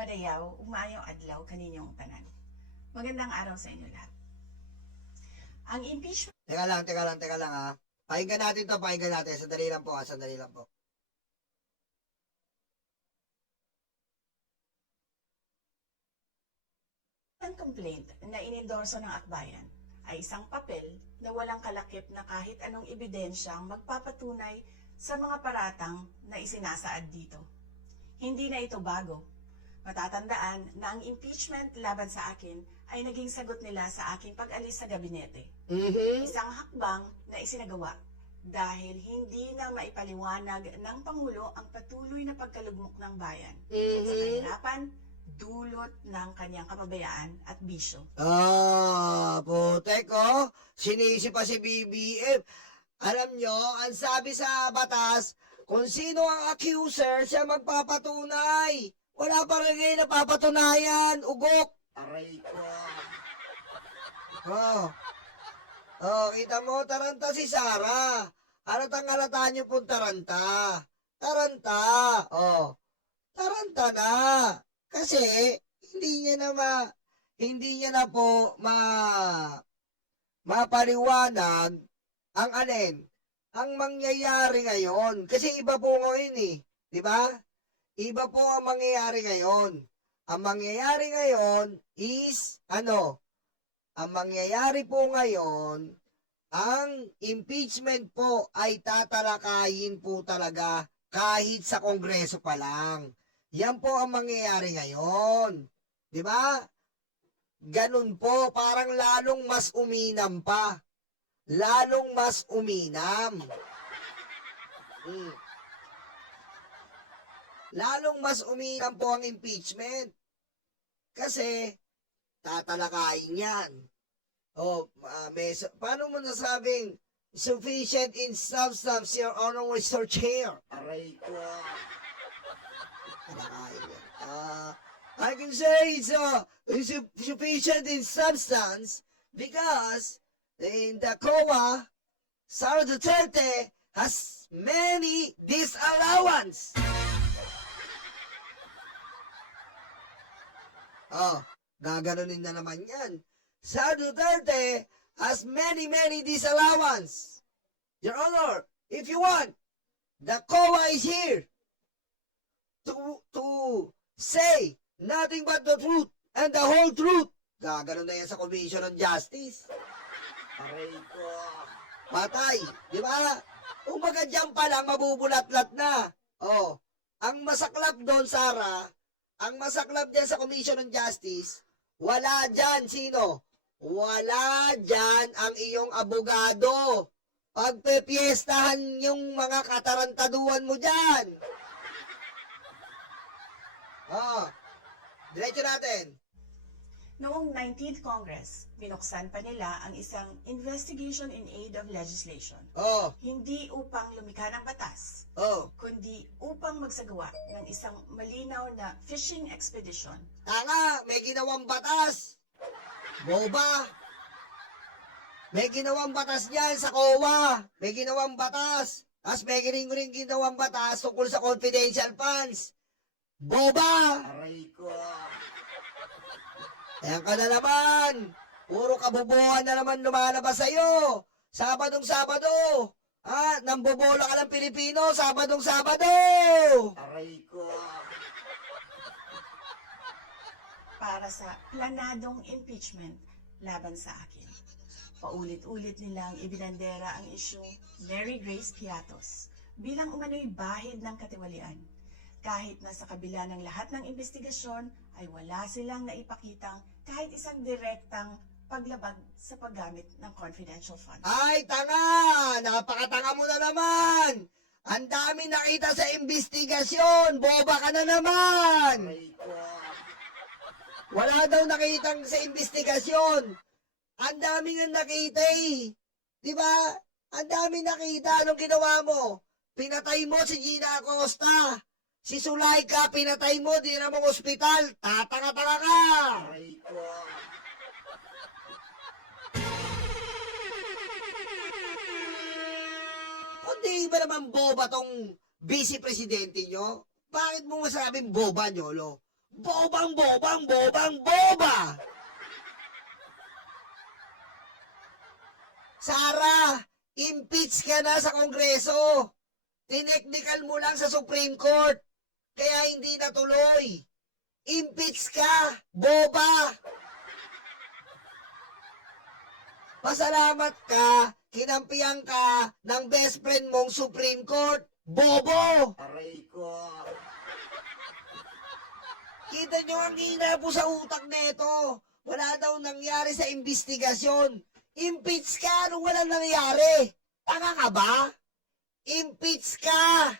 Madayaw, umayong adlaw kaninyong tanan. Magandang araw sa inyo lahat. Ang impeachment Teka lang ha. Pakinggan natin to, pakinggan natin. Sandali lang po ha, sandali lang po. complaint na inendorso ng akbayan ay isang papel na walang kalakip na kahit anong ebidensyang magpapatunay sa mga paratang na isinasaad dito. Hindi na ito bago. Matatandaan na ang impeachment laban sa akin ay naging sagot nila sa aking pag-alis sa gabinete. Isang hakbang na isinagawa dahil hindi na maipaliwanag ng Pangulo ang patuloy na pagkalugmok ng bayan sa kahirapan, dulot ng kanyang kapabayaan at bisyo. Putek oh. Sinisi pa si BBM. Alam nyo, ang sabi sa batas, kung sino ang accuser, siya magpapatunay. Wala pa rin ngayon napapatunayan. Ugok. Aray ko. Kita mo, taranta si Sarah. Halatang-halata niyo pong taranta. Taranta. Taranta na. Kasi, hindi niya na po mapaliwanag ang ang mangyayari ngayon. Kasi iba po ngayon di ba? Iba po ang mangyayari ngayon. Ang mangyayari ngayon is, ang mangyayari po ngayon, ang impeachment po ay tatalakayin po talaga kahit sa Kongreso pa lang. Yan po ang mangyayari ngayon. Di ba? Ganun po, parang lalong mas uminam pa. Lalong mas uminam. Lalong mas uminam po ang impeachment. Kasi, tatalakayin yan. Paano mo nasabing sufficient in substance, Your Honor, Mr. Chair? Aray ko. I can say it's sufficient in substance because in the COA, Sara Duterte has many disallowance. Gaganunin na naman yan. Sara Duterte has many disallowance. Your Honor, if you want, the COA is here to say nothing but the truth and the whole truth. Gaganon na yan sa Commission on Justice. Aray ko. Patay. Di ba? Umaga dyan pa lang, mabubulat-lat na. Ang masaklap doon, Sara, ang masaklap dyan sa Commission on Justice, wala dyan. Sino? Wala dyan ang iyong abogado. Pagpepiestahan yung mga katarantaduan mo dyan. Diretso natin. Noong 19th Congress, binuksan pa nila ang isang Investigation in Aid of Legislation. Hindi upang lumikha ng batas, kundi upang magsagawa ng isang malinaw na fishing expedition. Tanga, may ginawang batas. Boba. May ginawang batas yan sa COA. May ginawang batas. Tapos may rin ginawang batas tungkol sa confidential funds. Boba! Aray ko. Ayan ka na naman. Puro kabubuhan na naman lumalabas sa'yo. Sabadong-Sabado. Nambobola ka ng Pilipino. Sabadong-Sabado. Aray ko. Para sa planadong impeachment laban sa akin. Paulit-ulit nilang ibinandera ang isyung Mary Grace Piatos bilang umano'y bahid ng katiwalian. Kahit na sa kabila ng lahat ng investigasyon ay wala silang naipakitang kahit isang direktang paglabag sa paggamit ng confidential funds. Ay, tanga! Napakatanga mo na naman! Ang dami nakita sa investigasyon! Boba ka na naman! Wala daw nakitang sa investigasyon. Ang dami nga nakita Di ba? Ang dami nakita. Anong ginawa mo? Pinatay mo si Gina Acosta. Si Sulaika, pinatay mo, di na mong ospital. Tatanga-tanga ka! Aray ko. Kundi ba naman boba tong vice-presidente nyo? Bakit mo masabing boba, Nyolo? boba! Sara, impeach ka na sa Kongreso. Tineknikal mo lang sa Supreme Court. Kaya hindi natuloy. Impeach ka, boba! Pasalamat ka, kinampihan ka ng best friend mong Supreme Court, bobo! Aray ko. Kita nyo ang hina po sa utak nito. Wala daw nangyari sa investigasyon. Impeach ka nung walang nangyari. Tanga ka ba? Impeach ka!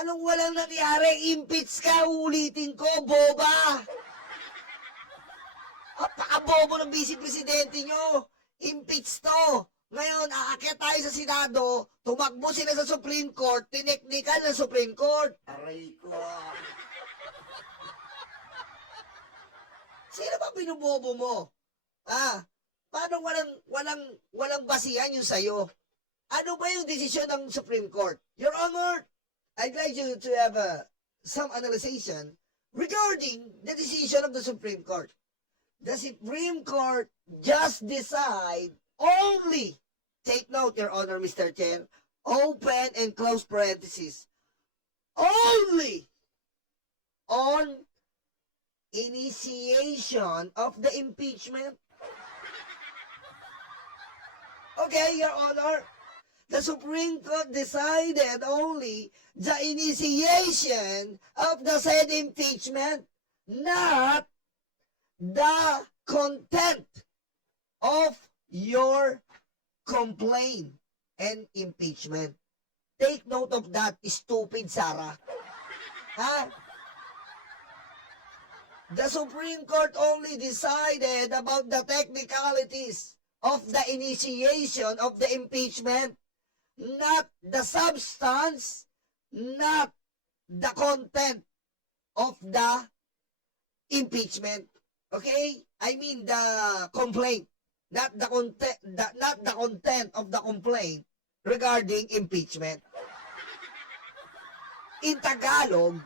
Anong walang nangyari? Impeach ka! Ulitin ko, boba! Apaka-bobo ng vice-presidente nyo! Impeach to! Ngayon, aakyat tayo sa Senado, tumakbo sila sa Supreme Court, tineknikal ng Supreme Court. Aray ko. Sino ba binubobo mo? Paano walang basihan yung sa'yo? Ano ba yung desisyon ng Supreme Court? Your Honor, I'd like you to have some analyzation regarding the decision of the Supreme Court. The Supreme Court just decide only, take note, Your Honor, Mr. Chair, open and close parentheses, only on initiation of the impeachment. Okay, Your Honor, the Supreme Court decided only the initiation of the said impeachment, not the content of your complaint and impeachment. Take note of that, stupid Sarah. The Supreme Court only decided about the technicalities of the initiation of the impeachment, not the substance, not the content of the impeachment. Okay? I mean the complaint, not the content of the complaint regarding impeachment. In Tagalog,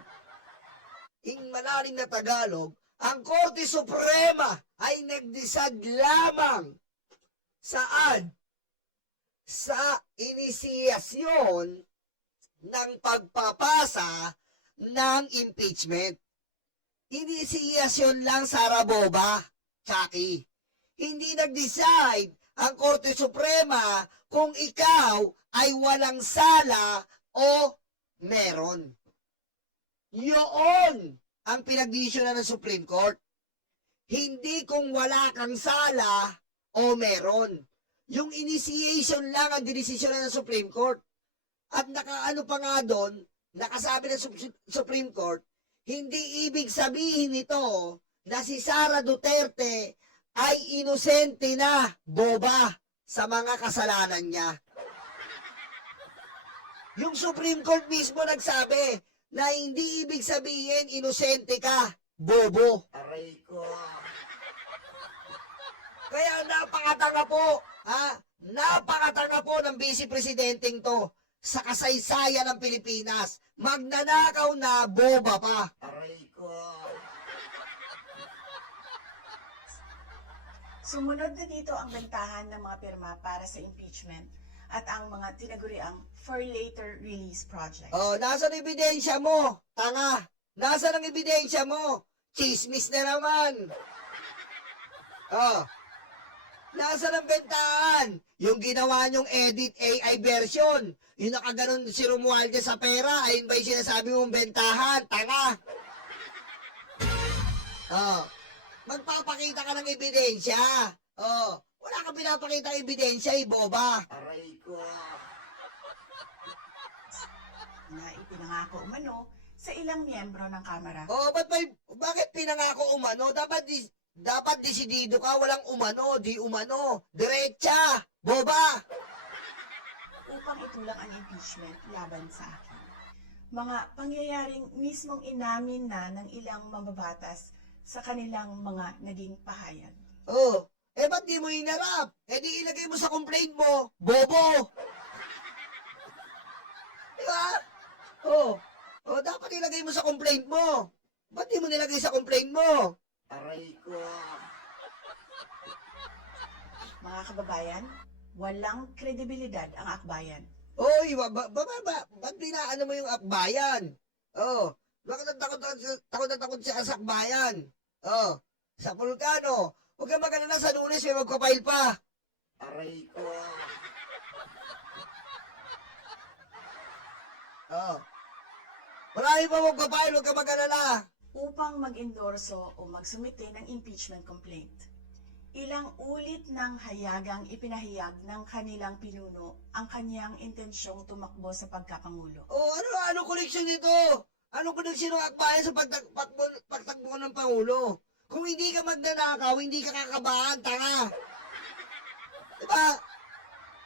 in malalim na Tagalog, ang Korte Suprema ay nagdesisyon lamang saan? Sa inisiyasyon ng pagpapasa ng impeachment. Inisiyasyon lang, Sara Boba, Chucky. Hindi nag-decide ang Korte Suprema kung ikaw ay walang sala o meron. Yun ang pinagdesisyonan ng Supreme Court. Hindi kung wala kang sala o meron. Yung initiation lang ang dinesisyonan ng Supreme Court. At nakaano pa nga doon, nakasabi ng Supreme Court, hindi ibig sabihin nito na si Sara Duterte ay inosente na, boba, sa mga kasalanan niya. Yung Supreme Court mismo nagsabi na hindi ibig sabihin inosente ka, bobo. Aray ko. Kaya napakatanga po, napakatanga po ng vice-presidenteng to sa kasaysayan ng Pilipinas. Magnanakaw na, boba pa. Aray ko. Sumunod na dito ang bentahan ng mga pirma para sa impeachment at ang mga tinaguriang for later release project. Oh, nasaan ang ebidensya mo? Tanga. Nasaan ang ebidensya mo? Chismis na naman. Oh. Nasaan ang bentahan? Yung ginawa nyong edit AI version. Yung nakaganon si Romualdez sa pera, ayun ba yung sinasabi mong bentahan? Tanga. Oh. Magpapakita ka ng ebidensya. Oh. Wala kang pinapakita ng ebidensya, boba. Aray ko. Na ipinangako umano sa ilang miyembro ng Kamara. Oh, bakit pinangako umano? Dapat desidido ka, walang umano, di umano. Diretsa, boba. Upang itulang ang impeachment laban sa akin. Mga pangyayaring mismong inamin na ng ilang mambabatas sa kanilang mga naging pahayag. Oh, ba't di mo hinarap? Di ilagay mo sa complaint mo, bobo. Diba? Oh, dapat ilagay mo sa complaint mo. Ba't di mo nilagay sa complaint mo? Aray ko. Mga kababayan, walang kredibilidad ang akbayan. Oy, ba't binaano mo yung akbayan? Oh, bakit takot na takot siya sa akbayan? Oh, sa Vulcano. Huwag kang mag-alala, sa Lunes may magpapail pa. Aray ko. Oh. Marami pa magpapail, huwag kang mag-alala. Upang mag-endorso o magsumite ng impeachment complaint. Ilang ulit ng hayagang ipinahayag ng kanilang pinuno ang kanyang intensyong tumakbo sa pagkapangulo. Oh, ano koneksyon nito? Anong koneksyon ng akbayan sa pagtakbo ng Pangulo? Kung hindi ka magnanakaw, hindi ka kakabahan, tanga. Diba?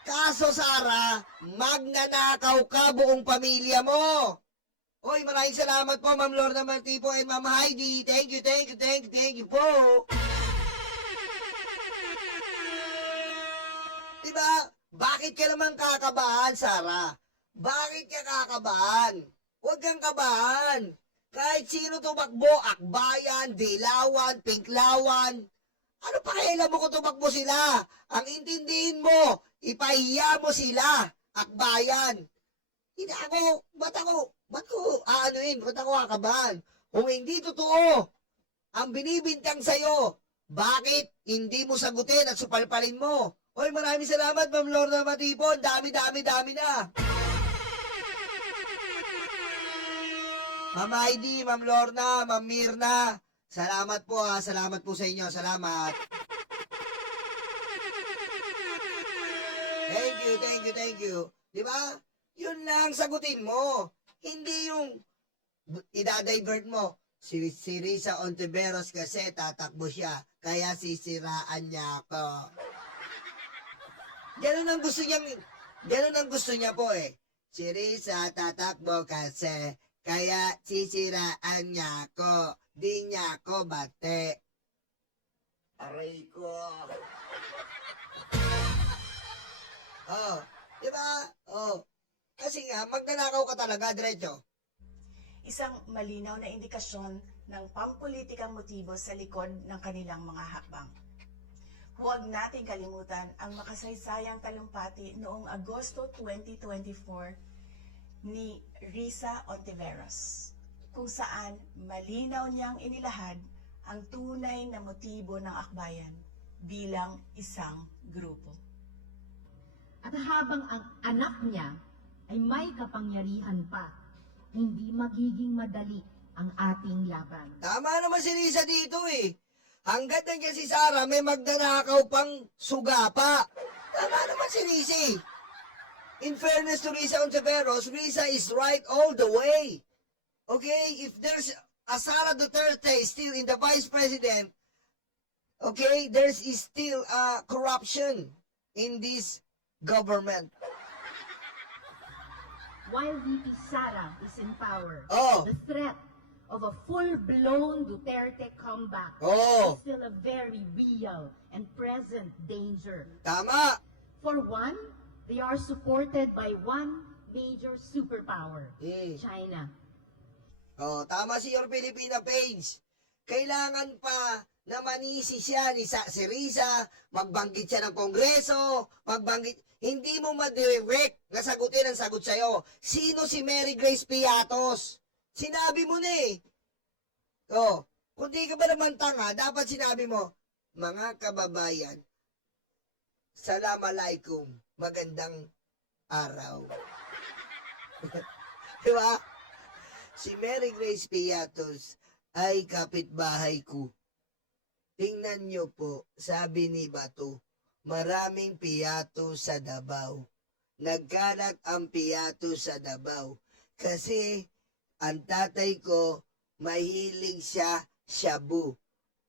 Kaso, Sara, magnanakaw ka buong pamilya mo. Oy, maraming salamat po, Ma'am Lorna Martipo and Ma'am Heidi. Thank you po. Diba? Bakit ka naman kakabahan, Sara? Bakit ka kakabahan? Huwag kang kabahan. Kahit sino tumakbo, akbayan, dilawan, pinklawan. Ano pa kailan mo kung tumakbo sila? Ang intindihin mo, ipahiya mo sila, akbayan. Hindi ako, ba't ko kakabahan? Kung hindi totoo, ang binibintang sa'yo, bakit hindi mo sagutin at supalpalin mo? Oy, maraming salamat, Ma'am Lorna Matipon. Dami na. Ma'am Heidi, Ma'am Lorna, Ma'am Mirna. Salamat po ha. Salamat po sa inyo. Salamat. Thank you. Di ba? Yun lang, sagutin mo. Hindi yung idadivert mo. Si Risa Ontiveros kasi tatakbo siya. Kaya sisiraan niya ako. Ganun ang gusto niya po eh. Si Risa tatakbo kasi kaya sisiraan niya ako. Di niya ako bate. Aray ko. Oh, di ba? Oh. Kasi nga, magnanakaw ka talaga, diretso. Isang malinaw na indikasyon ng pampolitikang motibo sa likod ng kanilang mga hakbang. Huwag nating kalimutan ang makasaysayang talumpati noong Agosto 2024 ni Risa Ontiveros, kung saan malinaw niyang inilahad ang tunay na motibo ng akbayan bilang isang grupo. At habang ang anak niya ay may kapangyarihan pa, hindi magiging madali ang ating laban. Tama naman si Risa dito eh. Hanggat nandiyan si Sara, may magnanakaw pang suga pa. Tama naman si Risa eh. In fairness to Risa Ontiveros, Risa is right all the way. Okay, if there's a Sara Duterte still in the vice president, okay, there's still corruption in this government. While VP Sara is in power, Oh. the threat of a full-blown Duterte comeback Oh. is still a very real and present danger. Tama. For one, they are supported by one major superpower, China. Oh, tama si Your Filipina page. Kailangan pa na manisi siya si Risa, magbanggit siya ng Kongreso, hindi mo madirect na sagutin ang sagot sa'yo. Sino si Mary Grace Piatos? Sinabi mo na eh. Oh, kung di ka ba naman tanga, dapat sinabi mo, mga kababayan, Assalamualaikum, magandang araw. Diba? Si Mary Grace Piatos ay kapitbahay ko. Tingnan nyo po, sabi ni Bato, maraming piyato sa Davao. Nagkalat ang piyato sa Davao. Kasi ang tatay ko, mahilig siya shabu.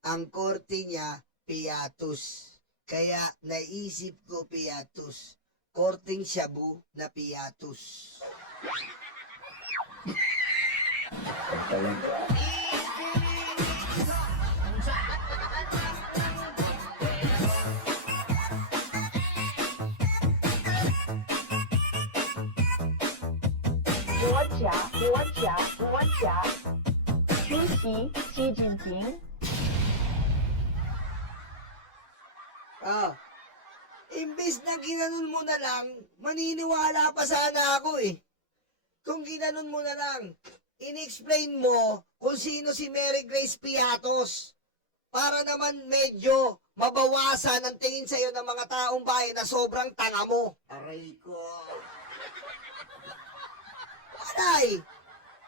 Ang korte niya, piyatos. Kaya naisip ko piyatos. Korting shabu na piyatos. Who's he? Xi Jinping? Imbis na ginanon mo na lang, maniniwala pa sana ako eh. Kung ginanon mo na lang, in-explain mo kung sino si Mary Grace Piatos para naman medyo mabawasan ang tingin sa'yo ng mga taong bayan na sobrang tanga mo. Aray ko. Walay!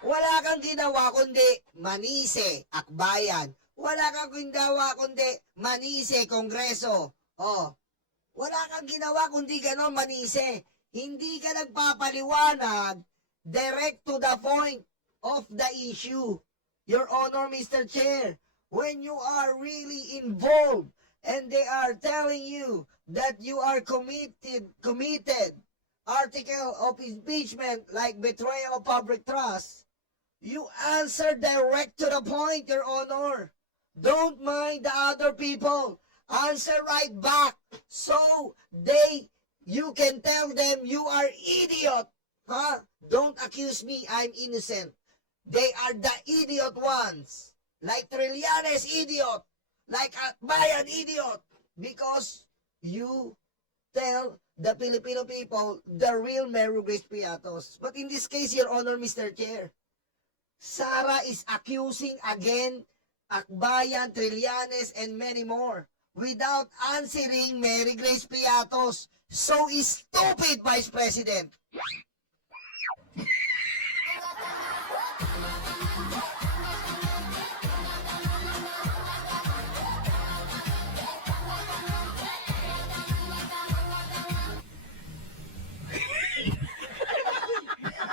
Wala kang ginawa kundi manise, akbayan. Wala kang ginawa kundi manise, kongreso. Wala kang ginawa kundi ganon manise. Hindi ka nagpapaliwanag direct to the point of the issue. Your Honor, Mr. Chair, when you are really involved and they are telling you that you are committed article of impeachment like betrayal of public trust, you answer direct to the point, Your Honor. Don't mind the other people. Answer right back so you can tell them you are idiot. Don't accuse me I'm innocent. They are the idiot ones. Like Trillanes idiot. Like Akbayan idiot. Because you tell the Filipino people the real Mary Grace Piatos. But in this case, Your Honor, Mr. Chair, Sara is accusing again Akbayan, Trillanes, and many more without answering Mary Grace Piatos. So stupid, Vice President.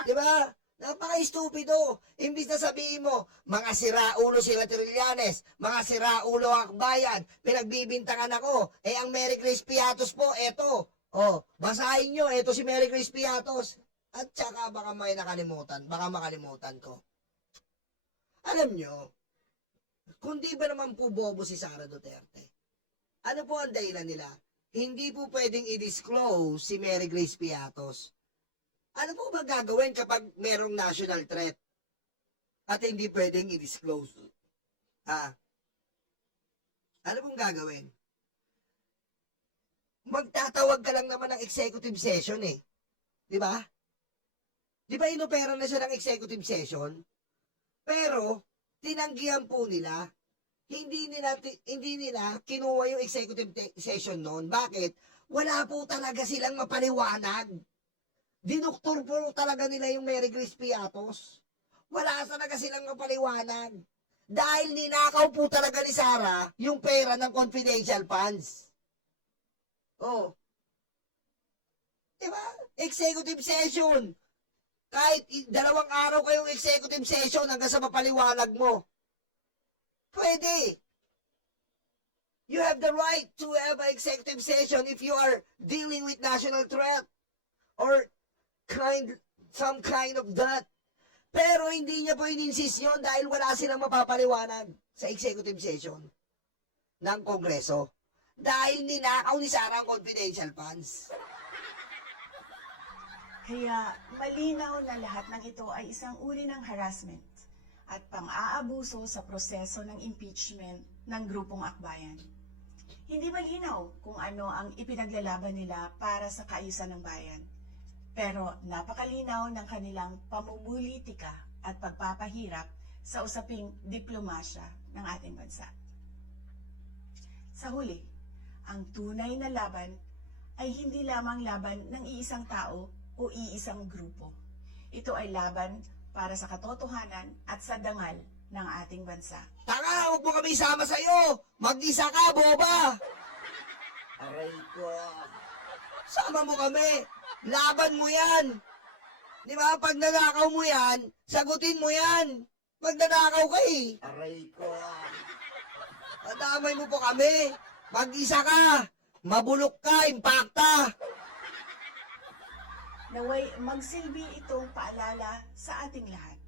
Diba? Napaka-stupido. Imbis na sabihin mo, mga siraulo sila Trillanes, mga siraulo ang Akbayan, pinagbibintangan ako. Ang Mary Grace Piatos po, eto. Basahin nyo, eto si Mary Grace Piatos. At saka baka may nakalimutan, baka makalimutan ko. Alam nyo, kung di ba naman po bobo si Sara Duterte, ano po ang dahilan nila? Hindi po pwedeng i-disclose si Mary Grace Piatos. Ano po ba gagawin kapag merong national threat at hindi pwedeng i-disclose? Ano pong gagawin? Magtatawag ka lang naman ng executive session eh. Di ba? Di ba inopera na siya ng executive session? Pero, tinanggihan po nila. Hindi nila kinuha yung executive session noon. Bakit? Wala po talaga silang mapaliwanag. Dinuktor po talaga nila yung Mary Grace Piatos. Wala talaga silang mapaliwanag. Dahil ninakaw po talaga ni Sara yung pera ng confidential funds. Diba? Executive session. Kahit 2 araw kayong executive session hanggang sa mapaliwanag mo. Pwede. You have the right to have an executive session if you are dealing with national threat or some kind of that. Pero hindi niya po in-insist yun dahil wala silang mapapaliwanag sa executive session ng Kongreso. Dahil ninakaw ni Sara ang confidential funds. Kaya malinaw na lahat ng ito ay isang uri ng harassment at pang-aabuso sa proseso ng impeachment ng grupong Akbayan. Hindi malinaw kung ano ang ipinaglalaban nila para sa kaayusan ng bayan. Pero napakalinaw ng kanilang pamumulitika at pagpapahirap sa usaping diplomasya ng ating bansa. Sa huli, ang tunay na laban ay hindi lamang laban ng iisang tao o iisang grupo. Ito ay laban para sa katotohanan at sa dangal ng ating bansa. Tanga, huwag mo kami isama sa'yo! Mag-isa ka, boba! Aray ko. Sama mo kami! Laban mo yan! Di ba? Pag nanakaw mo yan, sagutin mo yan! Pag nanakaw ka eh! Aray ko. Adamay mo po kami! Mag-isa ka! Mabulok ka, impakta! Naway magsilbi itong paalala sa ating lahat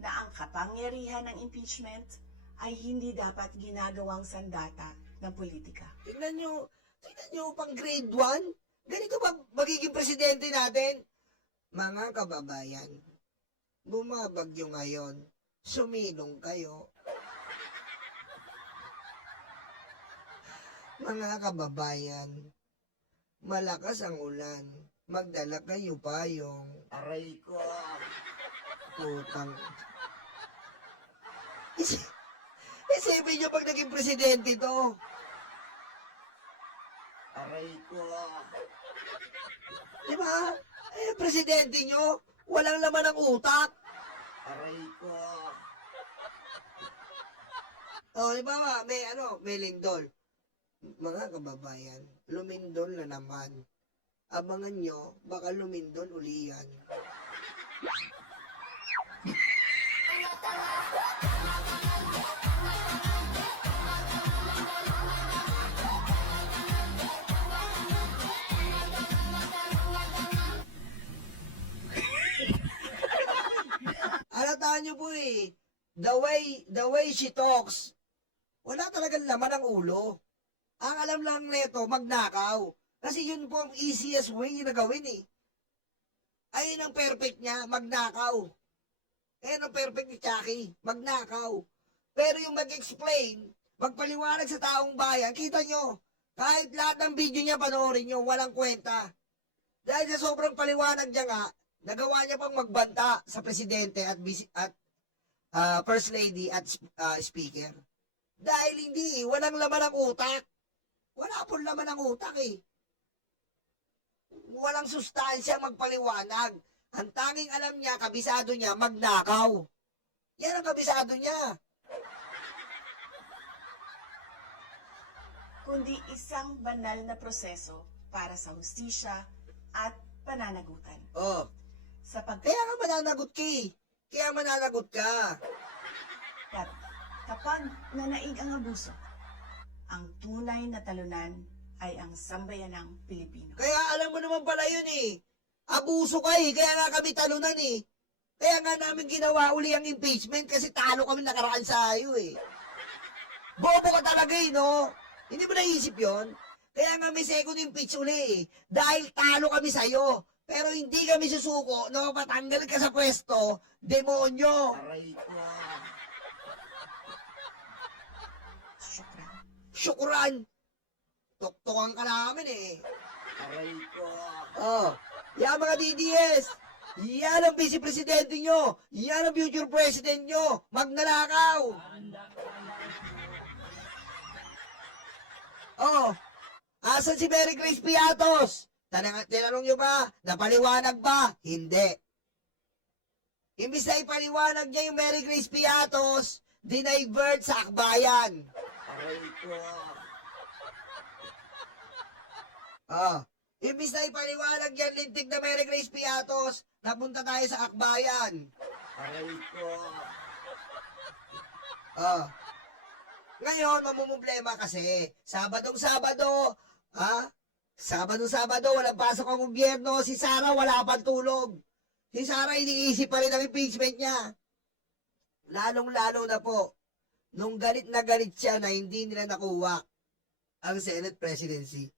na ang kapangyarihan ng impeachment ay hindi dapat ginagawang sandata ng politika. Tingnan nyo pang grade 1? Ganito ba magiging presidente natin? Mga kababayan, bumabagyo ngayon. sumilong kayo. Mga kababayan, malakas ang ulan. Magdala kayo payong. Aray ko. Putang. Isipin nyo pag naging presidente to. Aray ko. Di ba? Presidente nyo, walang laman ng utak. Aray ko. Di ba, may lindol. Mga kababayan, lumindol na naman. Abangan nyo, baka lumindol uli yan. Alataan nyo po the way she talks, wala talagang laman ang ulo. Ang alam lang neto, magnakaw. Kasi yun po ang easiest way na gawin Ayun ang perfect niya, magnakaw. Ayun ang perfect ni Chucky, magnakaw. Pero yung mag-explain, magpaliwanag sa taong bayan, kita nyo, kahit lahat ng video niya panoorin nyo, walang kwenta. Dahil sa sobrang paliwanag niya nga, nagawa niya pang magbanta sa presidente at first lady at speaker. Dahil hindi, walang laman ang utak. Wala pong laman ang utak Walang sustansya magpaliwanag. Ang tanging alam niya, kabisado niya, magnakaw. Yan ang kabisado niya. Kundi isang banal na proseso para sa hustisya at pananagutan. Sapagkat Kaya nga mananagot ka Kaya mananagot ka. kapag nanaig ang abuso, ang tunay na talunan ay ang sambayanang Pilipino. Kaya alam mo naman pala yun Abuso ka Kaya nga kami talunan Kaya nga namin ginawa uli ang impeachment kasi talo kami nakaraan sa ayo Bobo ka talaga no? Hindi mo naisip yon? Kaya nga may second impeach uli Dahil talo kami sa'yo. Pero hindi kami susuko no patanggal ka sa pwesto, demonyo. Aray ko. Syukran. Syukran. Tuktukan ka namin Aray ko. Yan mga DDS. Yan ang vice presidente nyo. Yan ang future president nyo. Magnanakaw. Asan si Mary Grace Piatos? Tinanong nyo ba? Napaliwanag ba? Hindi. Imbis na ipaliwanag niya yung Mary Grace Piatos, dinivert sa akbayan. Aray ko. Imbis na ipaliwanag yan, lintik na Mary Grace Piatos, napunta tayo sa akbayan. Aray ko. Ngayon, mamumblema kasi, Sabadong-Sabado, Sabadong-Sabado, walang pasok ang gobyerno, si Sara wala pang tulog. Si Sara iniisip pa rin ang impeachment niya. Lalong-lalo na po, nung galit na galit siya na hindi nila nakuha ang Senate presidency.